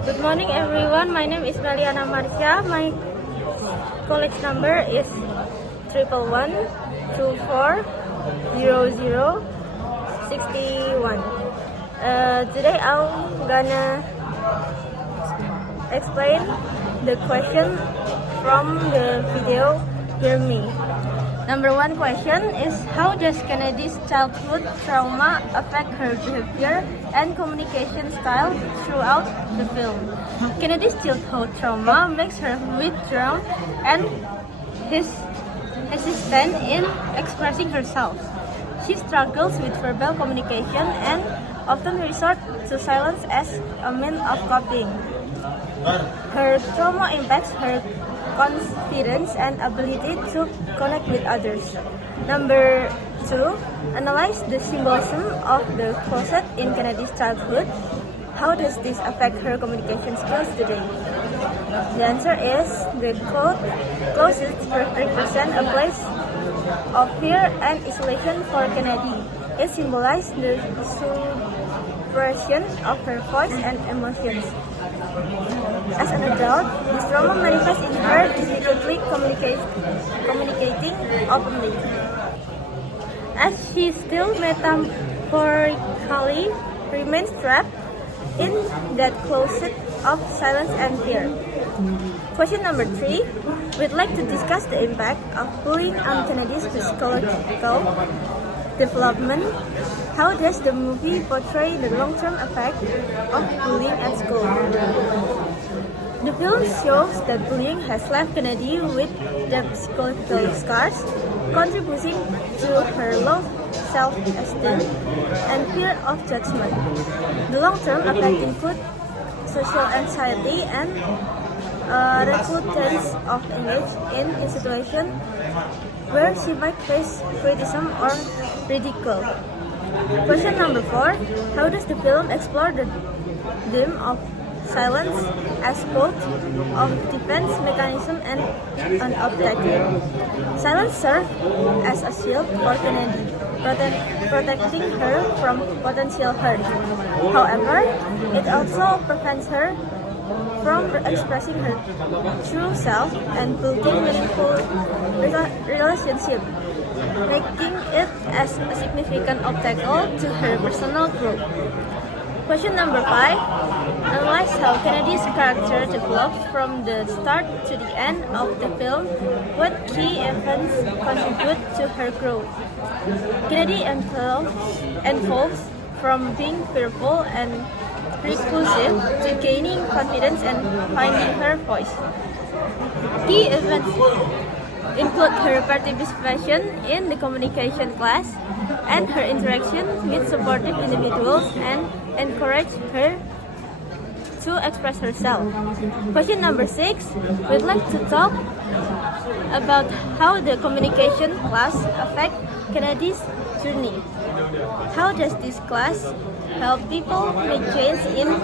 Good morning, everyone. My name is Meliana Marsha. My college number is 111240061. Today I'm gonna explain the question from the video Hear Me. Number one question is, how does Kennedy's childhood trauma affect her behavior and communication style throughout the film? Kennedy's childhood trauma makes her withdrawn and hesitant in expressing herself. She struggles with verbal communication and often resorts to silence as a means of coping. Her trauma impacts her confidence and ability to connect with others. Number two, analyze the symbolism of the closet in Kennedy's childhood. How does this affect her communication skills today? The answer is the closet represents a place of fear and isolation for Kennedy. It symbolizes the suppression of her voice and emotions. As an adult, this trauma manifests in her difficulty communicating openly. As she still metaphorically remains trapped in that closet of silence and fear. Question number 3. We'd like to discuss the impact of bullying on Kennedy's psychological development. How does the movie portray the long-term effect of bullying at school? The film shows that bullying has left Kennedy with deep psychological scars, contributing to her low self-esteem and fear of judgment. The long-term effect include social anxiety and reluctance of engage in a situation where she might face criticism or ridicule. Question number 4. How does the film explore the theme of silence as both of defense mechanism and an objective? Silence serves as a shield for Kennedy, protecting her from potential hurt. However, it also prevents her from expressing her true self and building meaningful relationships, making it as a significant obstacle to her personal growth. Question number 5. Analyze how Kennedy's character developed from the start to the end of the film. What key events contribute to her growth? Kennedy evolves from being fearful and reclusive to gaining confidence and finding her voice. Key events include her participation in the communication class and her interaction with supportive individuals and encourage her to express herself. Question number 6. We'd like to talk about how the communication class affect Kennedy's journey. How does this class help people make change in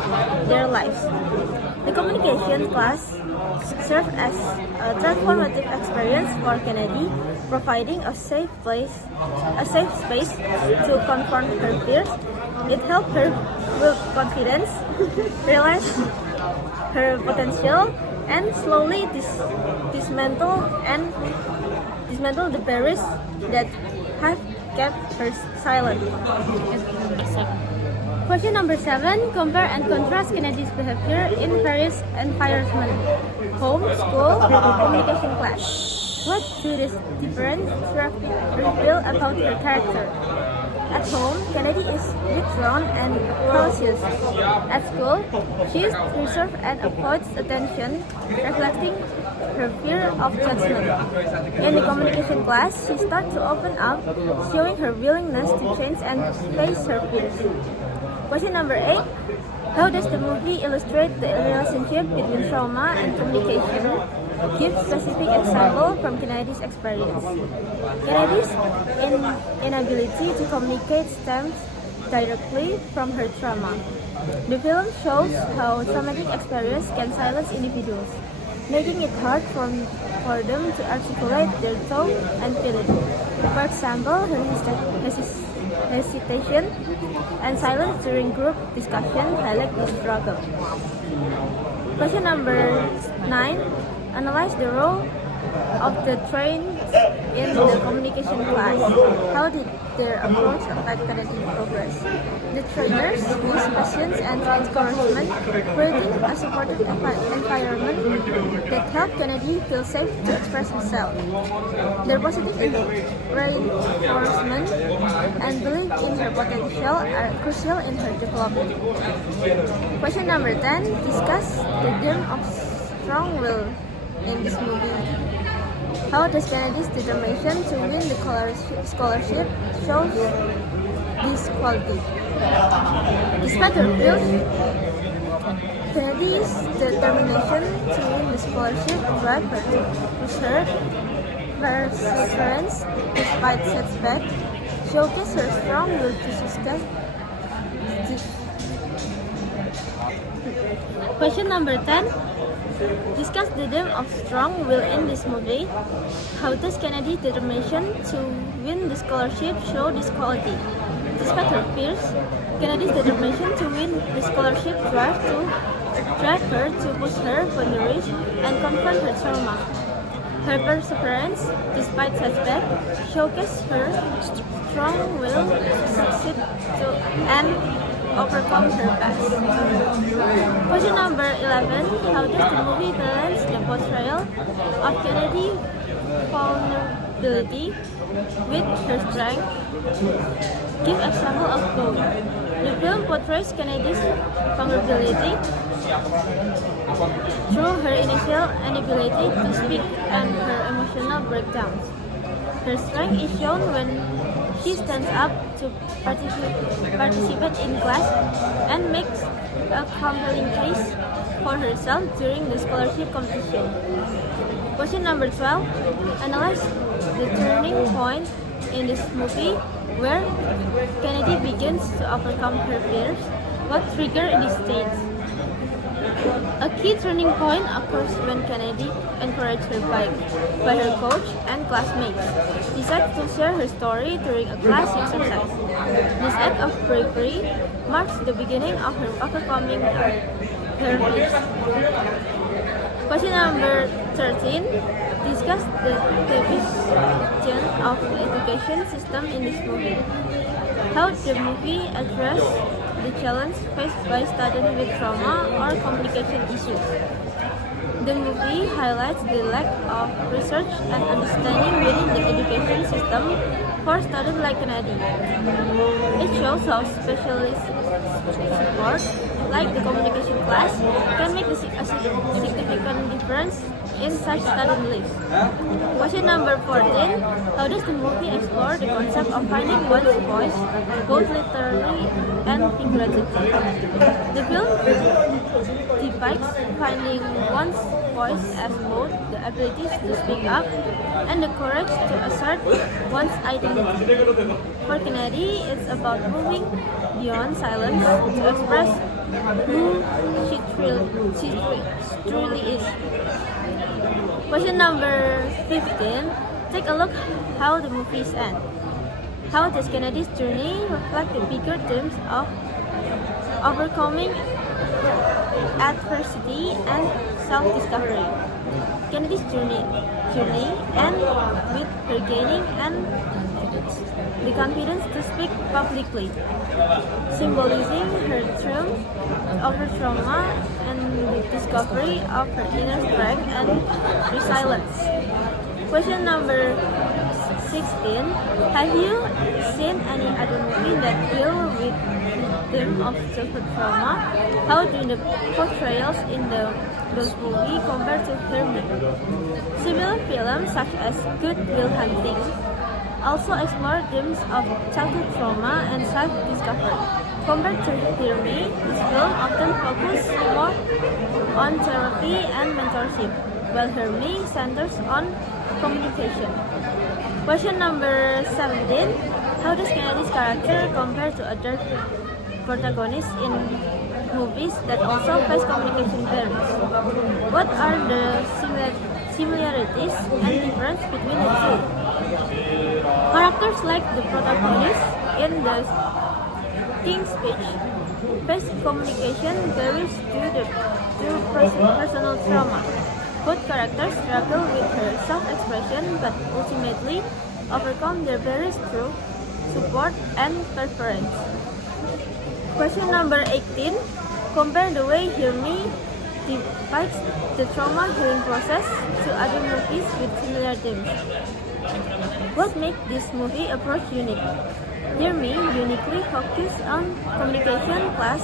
their lives? The communication class served as a transformative experience for Kennedy, providing a safe space to confront her fears. It helped her build confidence, realize her potential, and slowly dismantle the barriers that have kept her silent. Question number 7. Compare and contrast Kennedy's behavior in various environments: home, school, communication class. What do these differences reveal about her character? At home, Kennedy is withdrawn and cautious. At school, she is reserved and avoids attention, reflecting her fear of judgment. In the communication class, she starts to open up, showing her willingness to change and face her fears. Question number 8. How does the movie illustrate the relationship between trauma and communication? Give specific example from Kennedy's experience. Kennedy's inability to communicate stems directly from her trauma. The film shows how traumatic experience can silence individuals, making it hard for them to articulate their thoughts and feelings. For example, her hesitation, and silence during group discussion highlight this struggle. Question number 9. Analyze the role of the trained in the communication class. How did their approach affect Kennedy progress? The trainers use patience and encouragement, creating a supportive environment that helped Kennedy feel safe to express himself. Their positive reinforcement and belief in her potential are crucial in her development. Question number 10. Discuss the theme of strong will in this movie. How does Kennedy's determination to win the scholarship shows this quality? Despite her fears, Kennedy's determination to win the scholarship drive her to push her perseverance despite setbacks, showcase her strong will to success. Question number 10. Discuss the theme of strong will in this movie. How does Kennedy's determination to win the scholarship show this quality? Despite her fears, Kennedy's determination to win the scholarship drive her to push her boundaries and confront her trauma. Her perseverance, despite setbacks, showcased her strong will to succeed and overcome her past. Question number 11. How does the movie balance the portrayal of Kennedy's vulnerability with her strength? Give example of both. The film portrays Kennedy's vulnerability through her initial inability to speak and her emotional breakdowns. Her strength is shown when she stands up to participate in class and makes a compelling case for herself during the scholarship competition. Question number 12. Analyze the turning point in this movie where Kennedy begins to overcome her fears. What triggered this state? A key turning point occurs when Kennedy, encouraged her by her coach and classmates, decided to share her story during a class exercise. This act of bravery marks the beginning of her overcoming her fears. Question number 13. Discuss the division of the education system in this movie. How the movie address the challenge faced by students with trauma or communication issues. The movie highlights the lack of research and understanding within the education system for students like Kennedy. It shows how specialist support, like the communication class, can make a significant difference in such student lives. Question number 14. How does the movie explore the concept of finding one's voice, both literally and figuratively? The film depicts finding one's voice as both the ability to speak up and the courage to assert one's identity. For Kennedy, it's about moving beyond silence to express who she truly is. Question number 15. Take a look how the movies end. How does Kennedy's journey reflect the bigger themes of overcoming adversity and self-discovery? Kennedy's journey ends with her gaining the confidence to speak publicly, symbolizing her triumph over trauma and the discovery of her inner strength and resilience. Question number 16. Have you seen any other movie that deal with the theme of childhood trauma? How do the portrayals in those movies compare to Hermie? Similar films such as Good Will Hunting also explore themes of childhood trauma and self-discovery. Compared to Hermie, this film often focuses more on therapy and mentorship, while Hermie centers on communication. Question number 17. How does Kennedy's character compare to other protagonists in movies that also face communication barriers? What are the similarities and differences between the two? Characters like the protagonist In the King's Speech, face communication varies due to personal trauma. Both characters struggle with her self-expression but ultimately overcome their various through support and preference. Question number 18. Compare the way Hear Me depicts the trauma healing process to other movies with similar themes. What makes this movie approach unique? Hear Me uniquely focuses on communication class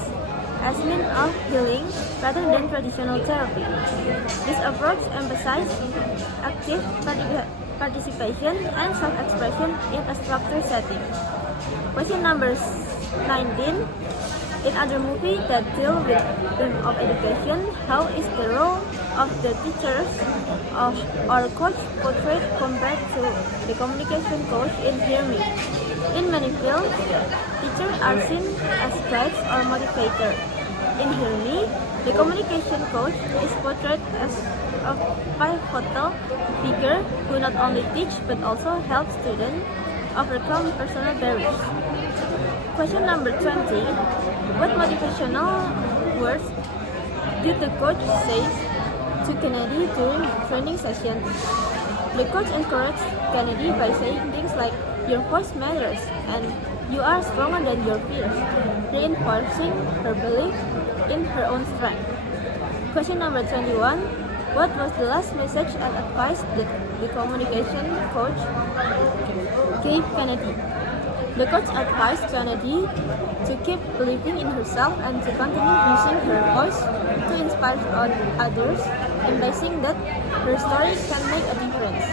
as means of healing rather than traditional therapy. This approach emphasizes active participation and self-expression in a structured setting. Question number 19. In other movies that deal with theme of education, how is the role of the teachers or coach portrayed compared to the communication coach in Hear Me? In many films, teachers are seen as guides or motivators. In Hear Me, the communication coach is portrayed as a pivotal figure who not only teach but also helps students overcome personal barriers. Question number 20. What motivational words did the coach say to Kennedy during training session? The coach encouraged Kennedy by saying things like, "Your voice matters," and "You are stronger than your fears," reinforcing her belief in her own strength. Question number 21. What was the last message and advice that the communication coach gave Kennedy? The coach advised Kennedy to keep believing in herself and to continue using her voice to inspire others, embracing that her story can make a difference.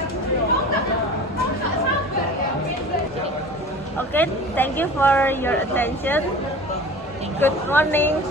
Okay, thank you for your attention. Good morning.